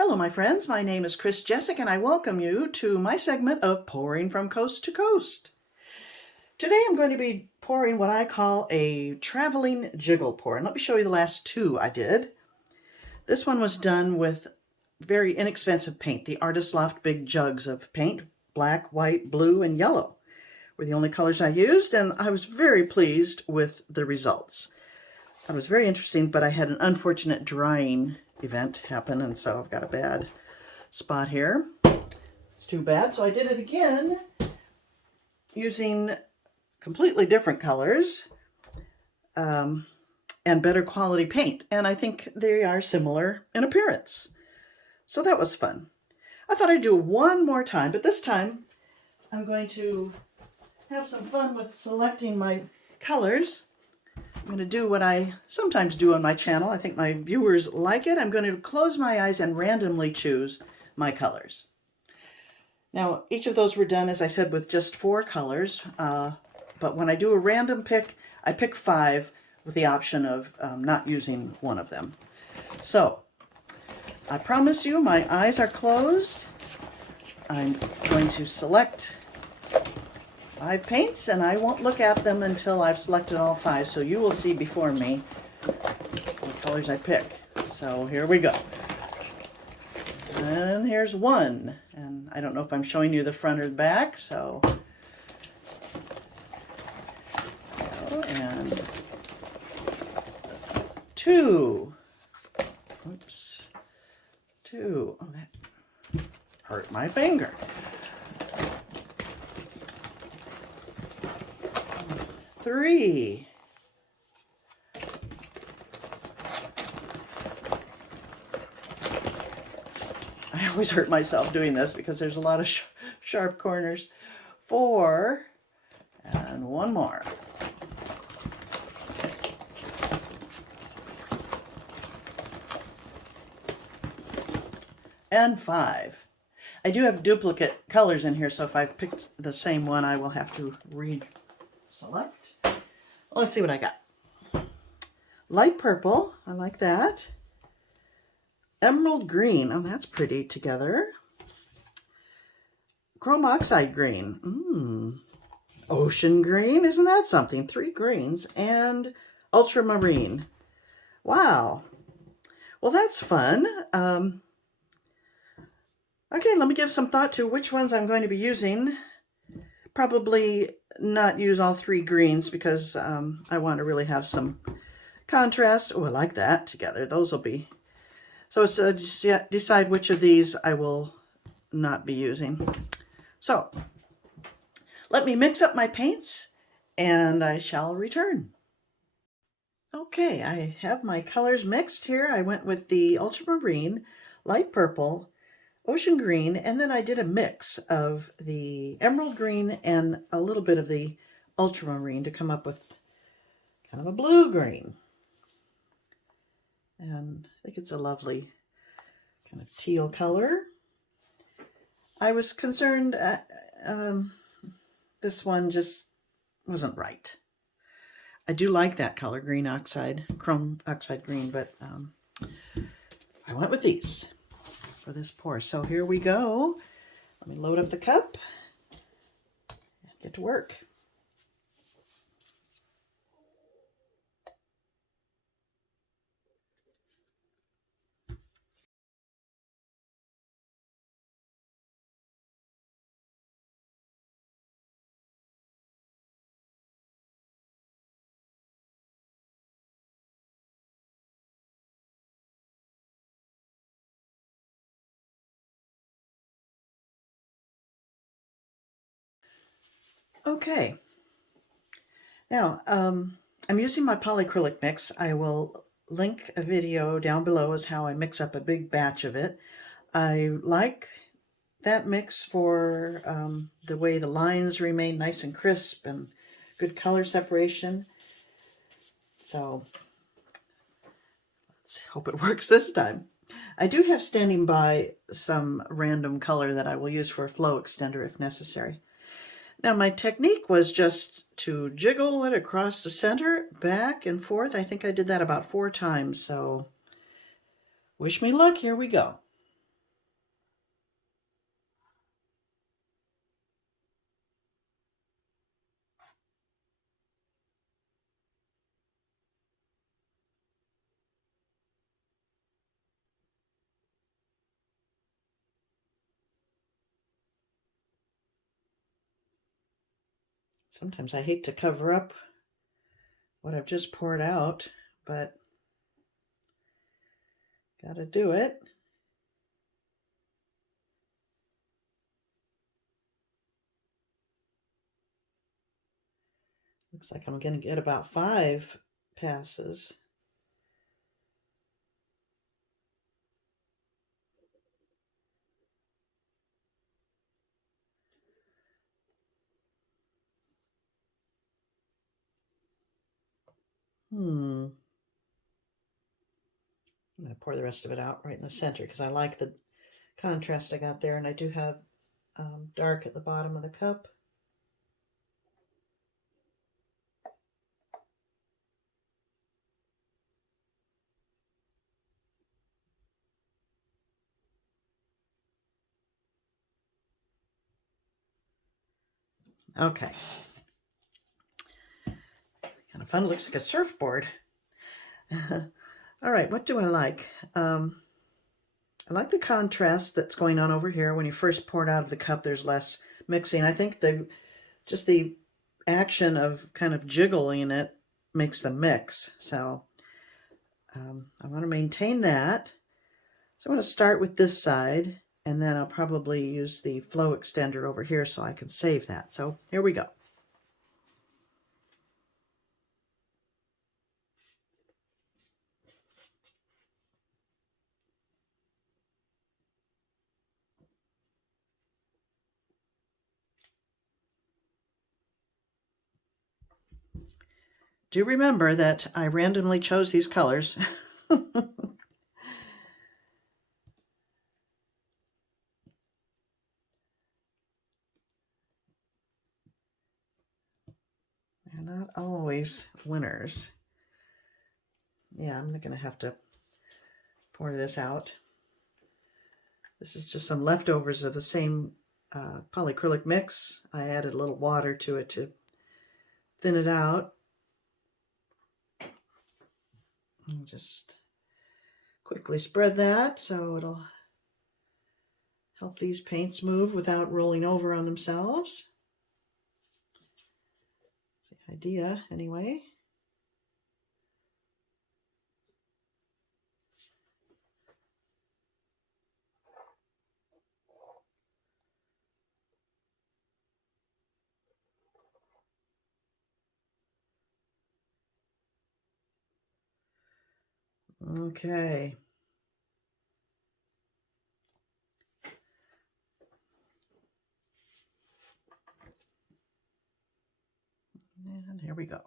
Hello, my friends. My name is Jeszeck, and I welcome you to my segment of Pouring from Coast to Coast. Today I'm going to be pouring what I call a traveling jiggle pour. And let me show you the last two I did. This one was done with very inexpensive paint. The Artist Loft big jugs of paint, black, white, blue, and yellow were the only colors I used, and I was very pleased with the results. It was very interesting, but I had an unfortunate drying event happen, and so I've got a bad spot here. It's too bad. So I did it again using completely different colors and better quality paint, and I think they are similar in appearance. So that was fun. I thought I'd do one more time, but this time I'm going to have some fun with selecting my colors. I'm going to do what I sometimes do on my channel. I think my viewers like it. I'm going to close my eyes and randomly choose my colors. Now, each of those were done, as I said, with just 4 colors. But when I do a random pick, I pick 5 with the option of not using one of them. So, I promise you my eyes are closed. I'm going to select 5 paints, and I won't look at them until I've selected all 5, so you will see before me what colors I pick. So here we go. And here's one, and I don't know if I'm showing you the front or the back, so and 2. Oops. 2. Oh, that hurt my finger. 3. I always hurt myself doing this because there's a lot of sharp corners. 4, and one more. And 5. I do have duplicate colors in here, so if I've picked the same one, I will have to select. Let's see what I got. Light purple, I like that. Emerald green, oh, that's pretty together. Chrome oxide green, Ocean green, isn't that something? 3 greens, and ultramarine. Wow. Well, that's fun. Okay, let me give some thought to which ones I'm going to be using. Probably not use all 3 greens because I want to really have some contrast. Oh, I like that together. Those will be... So it's just decide which of these I will not be using. So let me mix up my paints and I shall return. Okay, I have my colors mixed here. I went with the ultramarine, light purple, ocean green, and then I did a mix of the emerald green and a little bit of the ultramarine to come up with kind of a blue green. And I think it's a lovely kind of teal color. I was concerned this one just wasn't right. I do like that color, green oxide, chrome oxide green, but I went with these for this pour. So here we go. Let me load up the cup and get to work. Okay, now I'm using my polycrylic mix. I will link a video down below as how I mix up a big batch of it. I like that mix for the way the lines remain nice and crisp and good color separation. So let's hope it works this time. I do have standing by some random color that I will use for a flow extender if necessary. Now my technique was just to jiggle it across the center, back and forth. I think I did that about 4 times, so wish me luck. Here we go. Sometimes I hate to cover up what I've just poured out, but gotta do it. Looks like I'm gonna get about 5 passes. I'm gonna pour the rest of it out right in the center because I like the contrast I got there, and I do have dark at the bottom of the cup. Okay. Kind of fun. Looks like a surfboard. All right, what do I like? I like the contrast that's going on over here. When you first pour it out of the cup, there's less mixing. I think just the action of kind of jiggling it makes the mix. So I want to maintain that. So I'm going to start with this side, and then I'll probably use the flow extender over here so I can save that. So here we go. Do remember that I randomly chose these colors. They're not always winners. Yeah, I'm going to have to pour this out. This is just some leftovers of the same polycrylic mix. I added a little water to it to thin it out. And just quickly spread that so it'll help these paints move without rolling over on themselves. That's the idea, anyway. Okay. And here we go.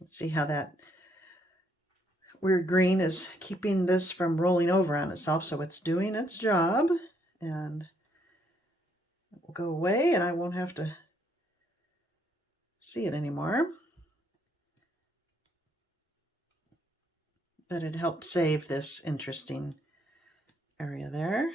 Let's see how that weird green is keeping this from rolling over on itself, so it's doing its job, and it will go away and I won't have to see it anymore. But it helped save this interesting area there.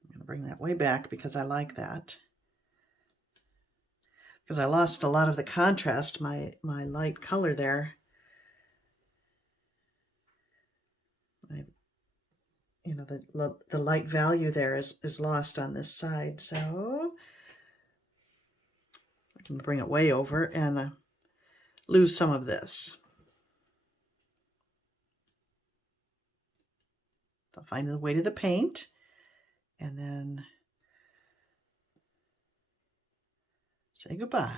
I'm going to bring that way back because I like that. Because I lost a lot of the contrast, my light color there. You know, the light value there is lost on this side, so I can bring it way over and lose some of this. I'll find the way to the paint, and then say goodbye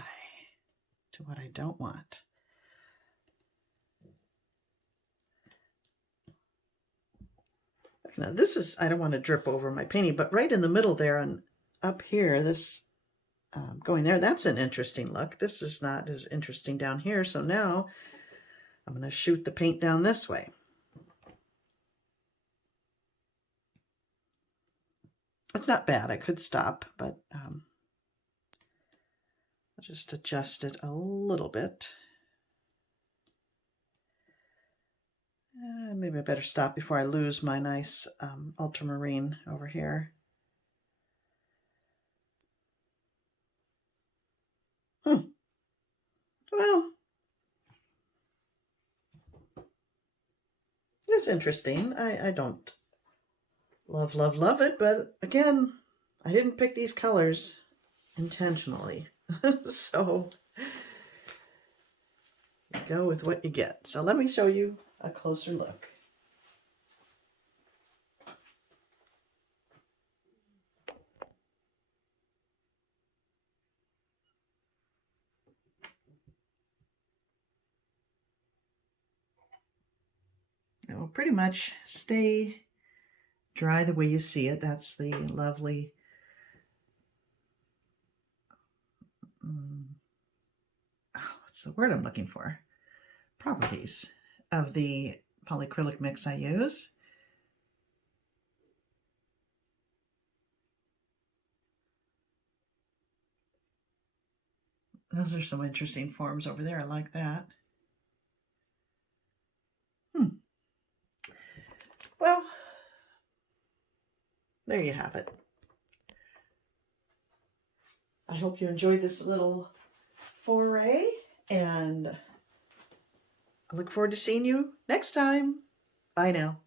to what I don't want. Now this is, I don't want to drip over my painting, but right in the middle there and up here, this going there, that's an interesting look. This is not as interesting down here, so now I'm going to shoot the paint down this way. It's not bad. I could stop, but I'll just adjust it a little bit. Maybe I better stop before I lose my nice ultramarine over here. Well, it's interesting. I don't love it, but again, I didn't pick these colors intentionally. So go with what you get. So let me show you a closer look. It will pretty much stay dry the way you see it. That's the lovely what's the word I'm looking for? Properties of the polycrylic mix I use. Those are some interesting forms over there. I like that. Well, there you have it. I hope you enjoyed this little foray, and I look forward to seeing you next time. Bye now.